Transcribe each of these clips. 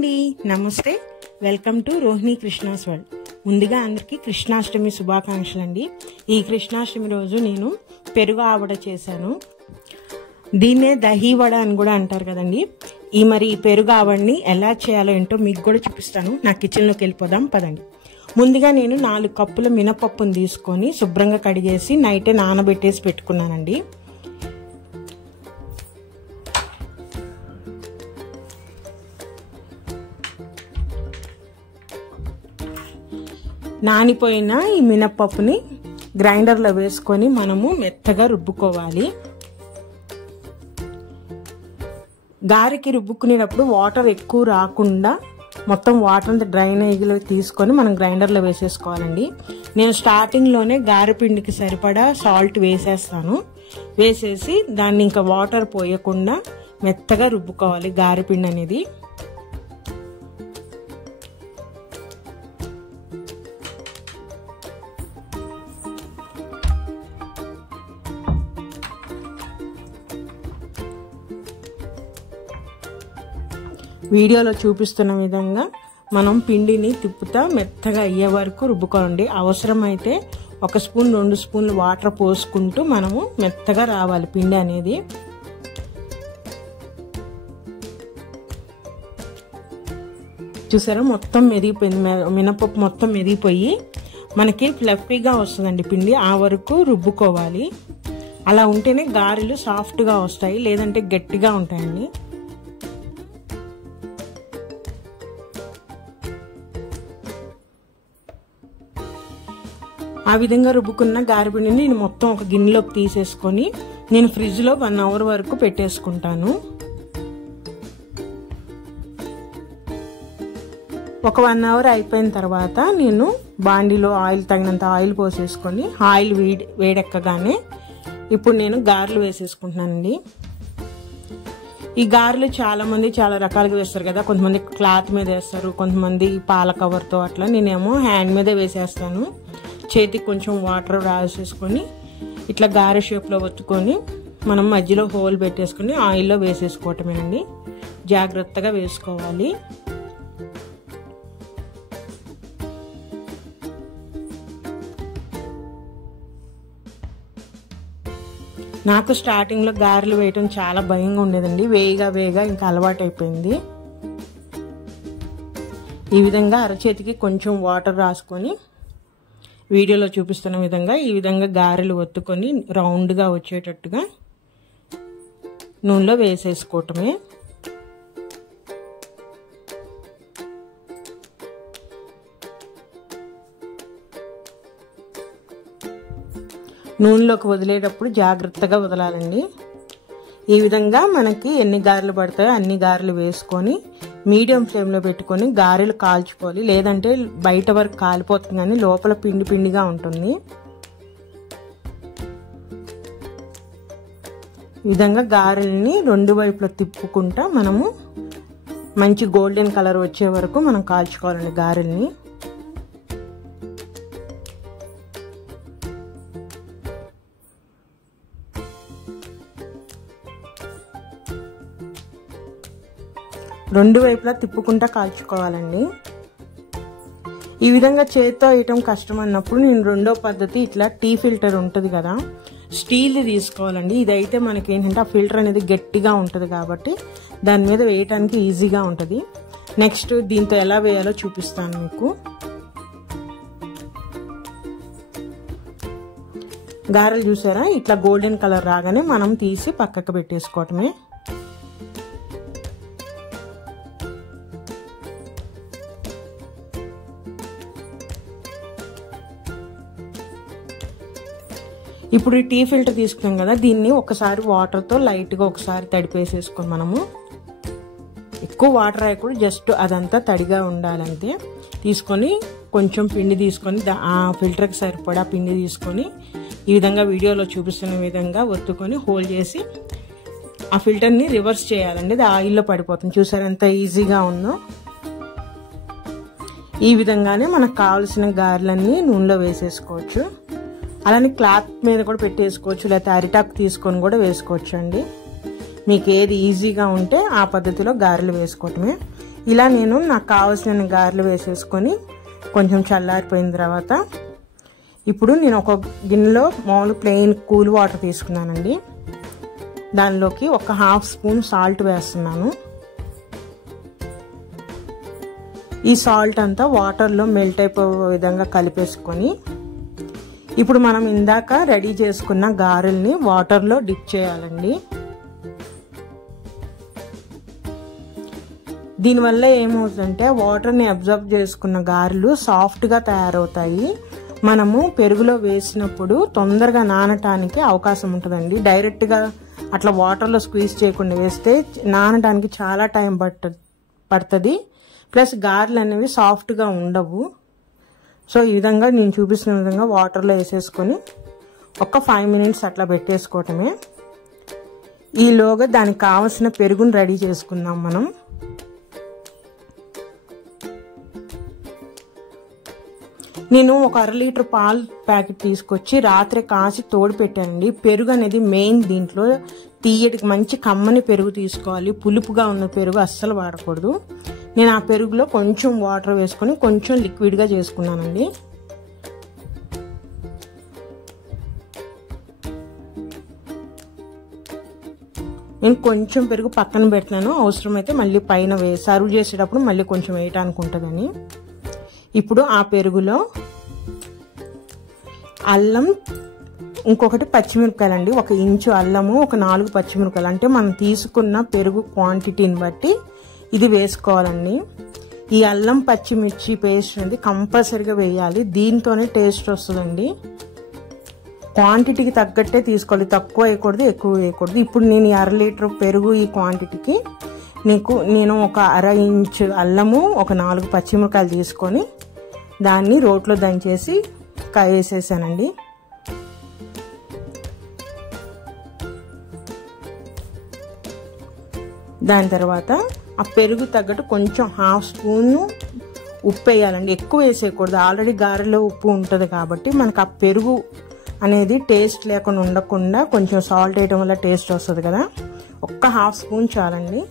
అండి, నమస్తే. Welcome to Rohini Krishna's world. ముందుగా అందరికీ కృష్ణాష్టమి శుభాకాంక్షలు అండి. ఈ కృష్ణాష్టమి రోజు నేను పెరుగు ఆవడ చేశాను. దీన్నే దహీ వడ అని కూడా అంటారు కదండి. ఈ పెరుగు ఆవడని ఎలా చేయాలో ఏంటో మీకు కూడా చూపిస్తాను. నా కిచెన్లోకి వెళ్ళిపోదాం పదండి. ముందుగా నేను 4 కప్పుల మినపప్పును తీసుకొని శుభ్రంగా కడిగేసి నైటే నానబెట్టేసి పెట్టుకున్నానండి. నానిపోయిన ఈ మినపప్పుని గ్రైండర్లో వేసుకొని మనము మెత్తగా రుబ్బుకోవాలి. గారెకి రుబ్బుకునేటప్పుడు వాటర్ ఎక్కువ రాకుండా మొత్తం వాటర్ అంతా డ్రైనేజ్లో తీసుకొని మనం గ్రైండర్లో వేసేసుకోవాలండి. నేను స్టార్టింగ్లోనే గారె పిండికి సరిపడా సాల్ట్ వేసేస్తాను. వేసేసి దాన్ని ఇంకా వాటర్ పోయకుండా మెత్తగా రుబ్బుకోవాలి గారె పిండి అనేది. వీడియోలో చూపిస్తున్న విధంగా మనం పిండిని తిప్పుతా మెత్తగా అయ్యే వరకు రుబ్బుకోండి. అవసరమైతే 1 స్పూన్ 2 స్పూన్లు వాటర్ పోసుకుంటూ మనము మెత్తగా రావాలి పిండి అనేది. చూసారా, మొత్తం మెదిగిపోయింది. మినపప్పు మొత్తం మెదిగిపోయి మనకి ఫ్లఫీగా వస్తుందండి పిండి. ఆ వరకు రుబ్బుకోవాలి. అలా ఉంటేనే గారెలు సాఫ్ట్గా వస్తాయి, లేదంటే గట్టిగా ఉంటాయండి. ఆ విధంగా రుబ్బుకున్న గారెపిండిని నేను మొత్తం ఒక గిన్నెలోకి తీసేసుకొని నేను ఫ్రిడ్జ్లో 1 అవర్ వరకు పెట్టేసుకుంటాను. ఒక 1 అవర్ అయిపోయిన తర్వాత నేను బాండీలో తగినంత ఆయిల్ పోసేసుకొని ఆయిల్ వేడెక్కగానే ఇప్పుడు నేను గారెలు వేసేసుకుంటున్నానండి. ఈ గారెలు చాలామంది చాలా రకాలుగా వేస్తారు కదా. కొంతమంది క్లాత్ మీద వేస్తారు, కొంతమంది పాల కవర్తో. అట్లా నేనేమో హ్యాండ్ మీదే వేసేస్తాను. చేతికి కొంచెం వాటర్ రాసేసుకొని ఇట్లా గారె షేప్లో ఒత్తుకొని మనం మధ్యలో హోల్ పెట్టేసుకొని ఆయిల్లో వేసేసుకోవటమేనండి. జాగ్రత్తగా వేసుకోవాలి. నాకు స్టార్టింగ్లో గారెలు వేయటం చాలా భయంగా ఉండేదండి. వేగా ఇంకా అలవాటు అయిపోయింది. ఈ విధంగా అరచేతికి కొంచెం వాటర్ రాసుకొని వీడియోలో చూపిస్తున్న విధంగా ఈ విధంగా గారెలు ఒత్తుకొని రౌండ్గా వచ్చేటట్టుగా నూనెలో వేసేసుకోవటమే. నూనెలోకి వదిలేటప్పుడు జాగ్రత్తగా వదలాలండి. ఈ విధంగా మనకి ఎన్ని గారెలు పడతాయో అన్ని గారెలు వేసుకొని మీడియం ఫ్లేమ్లో పెట్టుకొని గారెలు కాల్చుకోవాలి. లేదంటే బయట వరకు కాలిపోతుంది కానీ లోపల పిండిగా ఉంటుంది. ఈ విధంగా గారెల్ని 2 వైపులా తిప్పుకుంటా మనము మంచి గోల్డెన్ కలర్ వచ్చే వరకు మనం కాల్చుకోవాలండి గారెల్ని. రెండు వైపులా తిప్పుకుంటా కాల్చుకోవాలండి. ఈ విధంగా చేత్తో వేయటం కష్టం అన్నప్పుడు నేను రెండో పద్ధతి ఇట్లా టీ ఫిల్టర్ ఉంటుంది కదా, స్టీల్ తీసుకోవాలండి. ఇదైతే మనకి ఏంటంటే ఆ ఫిల్టర్ అనేది గట్టిగా ఉంటుంది కాబట్టి దాని మీద వేయటానికి ఈజీగా ఉంటుంది. నెక్స్ట్ దీంతో ఎలా వేయాలో చూపిస్తాను మీకు. గారెలు చూసారా, ఇట్లా గోల్డెన్ కలర్ రాగానే మనం తీసి పక్కకు పెట్టేసుకోవటమే. ఇప్పుడు ఈ టీ ఫిల్టర్ తీసుకున్నాం కదా, దీన్ని ఒకసారి వాటర్తో లైట్గా ఒకసారి తడిపేసేసుకొని మనము ఎక్కువ వాటర్ అయ్యకూడదు, జస్ట్ అదంతా తడిగా ఉండాలంతే. తీసుకొని కొంచెం పిండి తీసుకొని ఆ ఫిల్టర్కి సరిపడా పిండి తీసుకొని ఈ విధంగా వీడియోలో చూపిస్తున్న విధంగా ఒత్తుకొని హోల్డ్ చేసి ఆ ఫిల్టర్ని రివర్స్ చేయాలండి. అది ఆయిల్లో పడిపోతుంది. చూసారు ఎంత ఈజీగా ఉందో. ఈ విధంగానే మనకు కావాల్సిన గారెలన్నీ నూనెలో వేసేసుకోవచ్చు. అలానే క్లాత్ మీద కూడా పెట్టేసుకోవచ్చు, లేకపోతే అరిటాకు తీసుకొని కూడా వేసుకోవచ్చు అండి. మీకు ఏది ఈజీగా ఉంటే ఆ పద్ధతిలో గారెలు వేసుకోవటమే. ఇలా నేను నాకు కావాల్సిన గారెలు వేసేసుకొని కొంచెం చల్లారిపోయిన తర్వాత ఇప్పుడు నేను ఒక గిన్నెలో మామూలు ప్లెయిన్ కూల్ వాటర్ తీసుకున్నానండి. దానిలోకి ఒక 1/2 స్పూన్ సాల్ట్ వేస్తున్నాను. ఈ సాల్ట్ అంతా వాటర్లో మెల్ట్ అయిపోయే విధంగా కలిపేసుకొని ఇప్పుడు మనం ఇందాక రెడీ చేసుకున్న గారెల్ని వాటర్లో డిప్ చేయాలండి. దీనివల్ల ఏమవుతుందంటే వాటర్ని అబ్జర్వ్ చేసుకున్న గారెలు సాఫ్ట్గా తయారవుతాయి. మనము పెరుగులో వేసినప్పుడు తొందరగా నానటానికి అవకాశం ఉంటుందండి. డైరెక్ట్గా అట్లా వాటర్లో స్క్వీజ్ చేయకుండా వేస్తే నానటానికి చాలా టైం పడుతుంది. ప్లస్ గారెలు అనేవి సాఫ్ట్గా ఉండవు. సో ఈ విధంగా నేను చూపిస్తున్న విధంగా వాటర్లో వేసేసుకొని ఒక 5 మినిట్స్ అట్లా పెట్టేసుకోవటమే. ఈలోగా దానికి కావాల్సిన పెరుగును రెడీ చేసుకుందాం మనం. నేను ఒక 1/2 లీటర్ పాలు ప్యాకెట్ తీసుకొచ్చి రాత్రి కాసి తోడు పెట్టానండి. పెరుగు అనేది మెయిన్ దీంట్లో. తీయటికి మంచి కమ్మని పెరుగు తీసుకోవాలి. పులుపుగా ఉన్న పెరుగు అస్సలు వాడకూడదు. నేను ఆ పెరుగులో కొంచెం వాటర్ వేసుకొని కొంచెం లిక్విడ్గా చేసుకున్నానండి. నేను కొంచెం పెరుగు పక్కన పెడుతున్నాను. అవసరమైతే మళ్ళీ పైన సర్వ్ చేసేటప్పుడు మళ్ళీ కొంచెం వేయటానికి ఉంటుందని. ఇప్పుడు ఆ పెరుగులో అల్లం, ఇంకొకటి పచ్చిమిరపకాయలండి. 1 ఇంచు అల్లము, ఒక 4 పచ్చిమిరపకాయలు. అంటే మనం తీసుకున్న పెరుగు క్వాంటిటీని బట్టి ఇది వేసుకోవాలండి. ఈ అల్లం పచ్చిమిర్చి పేస్ట్ అనేది కంపల్సరీగా వేయాలి. దీంతోనే టేస్ట్ వస్తుందండి. క్వాంటిటీకి తగ్గట్టే తీసుకోవాలి. తక్కువ వేయకూడదు, ఎక్కువ వేయకూడదు. ఇప్పుడు నేను 1/2 లీటర్ పెరుగు ఈ క్వాంటిటీకి నేను ఒక 1/2 ఇంచు అల్లము, ఒక 4 పచ్చిమిరపకాయలు తీసుకొని దాన్ని రోట్లో దంచేసి వేసేసానండి. దాని తర్వాత ఆ పెరుగు తగ్గట్టు కొంచెం 1/2 స్పూన్ ఉప్పు వేయాలండి. ఎక్కువ వేసేయకూడదు. ఆల్రెడీ గారెలో ఉప్పు ఉంటుంది కాబట్టి మనకు ఆ పెరుగు అనేది టేస్ట్ లేకుండా ఉండకుండా కొంచెం సాల్ట్ వేయడం వల్ల టేస్ట్ వస్తుంది కదా. ఒక్క 1/2 స్పూన్ చాలండి.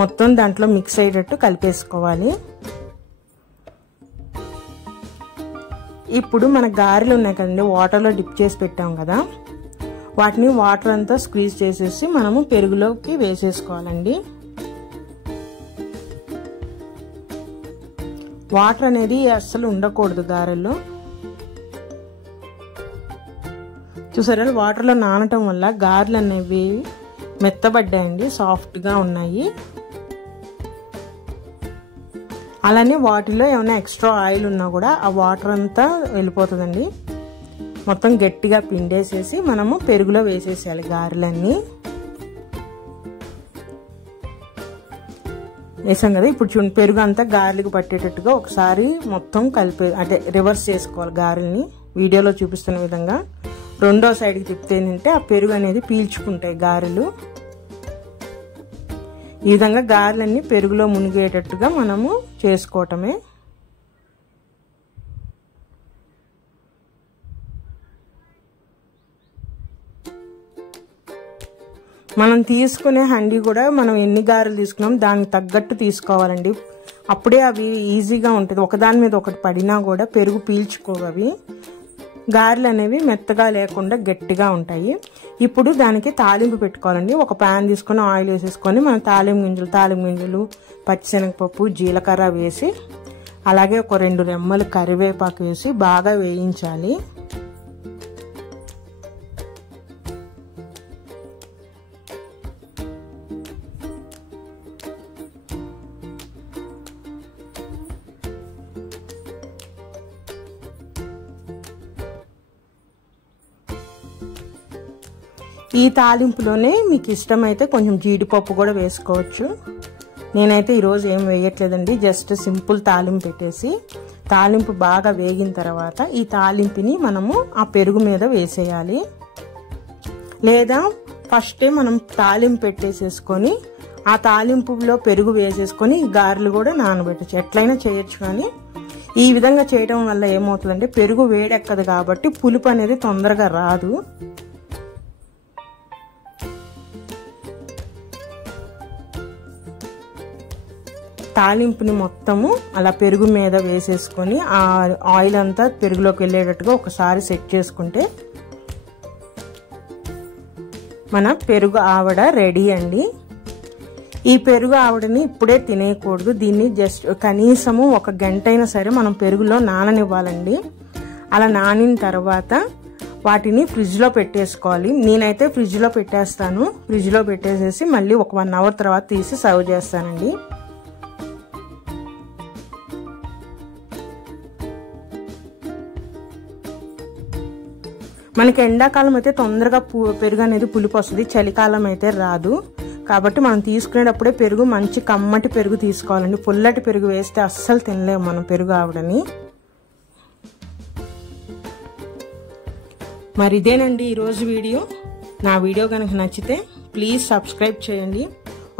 మొత్తం దాంట్లో మిక్స్ అయ్యేటట్టు కలిపేసుకోవాలి. ఇప్పుడు మన గారెలు ఉన్నాయి కదండి, వాటర్లో డిప్ చేసి పెట్టాం కదా, వాటిని వాటర్ అంతా స్క్వీజ్ చేసేసి మనము పెరుగులోకి వేసేసుకోవాలండి. వాటర్ అనేది అస్సలు ఉండకూడదు గారెల్లో. చూసారా, వాటర్లో నానటం వల్ల గారెలు అనేవి మెత్తబడ్డాయండి, సాఫ్ట్గా ఉన్నాయి. అలానే వాటిలో ఏమైనా ఎక్స్ట్రా ఆయిల్ ఉన్నా కూడా ఆ వాటర్ అంతా వెళ్ళిపోతుందండి. మొత్తం గట్టిగా పిండేసేసి మనము పెరుగులో వేసేసేయాలి గారెలన్నీ. వేసాం కదా, ఇప్పుడు చూడండి పెరుగు అంతా గారెలకు పట్టేటట్టుగా ఒకసారి మొత్తం అంటే రివర్స్ చేసుకోవాలి గారెల్ని. వీడియోలో చూపిస్తున్న విధంగా రెండో సైడ్కి తిప్పితే ఏంటంటే ఆ పెరుగు అనేది పీల్చుకుంటాయి గారెలు. ఈ విధంగా గారెలన్నీ పెరుగులో మునిగేటట్టుగా మనము చేసుకోవటమే. మనం తీసుకునే హండీ కూడా మనం ఎన్ని గారెలు తీసుకున్నాం దానికి తగ్గట్టు తీసుకోవాలండి. అప్పుడే అవి ఈజీగా ఉంటుంది. ఒకదాని మీద ఒకటి పడినా కూడా పెరుగు పీల్చుకోవవి. గారెలు అనేవి మెత్తగా లేకుండా గట్టిగా ఉంటాయి. ఇప్పుడు దానికి తాలింపు పెట్టుకోవాలండి. ఒక ప్యాన్ తీసుకొని ఆయిల్ వేసేసుకొని మనం తాలింపు గింజలు, పచ్చిశనగపప్పు, జీలకర్ర వేసి అలాగే ఒక 2 రెమ్మలు కరివేపాకు వేసి బాగా వేయించాలి. ఈ తాలింపులోనే మీకు ఇష్టమైతే కొంచెం జీడిపప్పు కూడా వేసుకోవచ్చు. నేనైతే ఈరోజు ఏం వేయట్లేదండి, జస్ట్ సింపుల్ తాలింపు పెట్టేసి తాలింపు బాగా వేగిన తర్వాత ఈ తాలింపుని మనము ఆ పెరుగు మీద వేసేయాలి. లేదా ఫస్టే మనం తాలింపు పెట్టేసేసుకొని ఆ తాలింపులో పెరుగు వేసేసుకొని గారెలు కూడా నానబెట్టచ్చు. ఎట్లయినా చేయొచ్చు. కానీ ఈ విధంగా చేయడం వల్ల ఏమవుతుందంటే పెరుగు వేడెక్కదు కాబట్టి పులుపు అనేది తొందరగా రాదు. తాలింపుని మొత్తము అలా పెరుగు మీద వేసేసుకొని ఆ ఆయిల్ అంతా పెరుగులోకి వెళ్ళేటట్టుగా ఒకసారి సెట్ చేసుకుంటే మన పెరుగు ఆవడ రెడీ అండి. ఈ పెరుగు ఆవడని ఇప్పుడే తినేయకూడదు, దీన్ని జస్ట్ కనీసము 1 గంట అయినా సరే మనం పెరుగులో నాననివ్వాలండి. అలా నానిన తర్వాత వాటిని ఫ్రిడ్జ్లో పెట్టేసుకోవాలి. నేనైతే ఫ్రిడ్జ్లో పెట్టేస్తాను. ఫ్రిడ్జ్లో పెట్టేసేసి మళ్ళీ ఒక 1 అవర్ తర్వాత తీసి సర్వ్ చేస్తానండి. మనకి ఎండాకాలం అయితే తొందరగా పెరుగు అనేది పులిపి వస్తుంది, చలికాలం అయితే రాదు. కాబట్టి మనం తీసుకునేటప్పుడే పెరుగు మంచి కమ్మటి పెరుగు తీసుకోవాలండి. పుల్లటి పెరుగు వేస్తే అస్సలు తినలేము మనం పెరుగు ఆవడని. మరి ఇదేనండి ఈరోజు వీడియో. నా వీడియో కనుక నచ్చితే ప్లీజ్ సబ్స్క్రైబ్ చేయండి.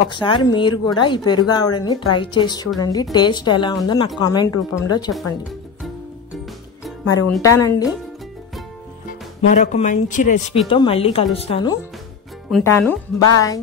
ఒకసారి మీరు కూడా ఈ పెరుగు ఆవడని ట్రై చేసి చూడండి. టేస్ట్ ఎలా ఉందో నాకు కామెంట్ రూపంలో చెప్పండి. మరి ఉంటానండి. మరొక మంచి రెసిపీతో మళ్ళీ కలుస్తాను. ఉంటాను. బాయ్.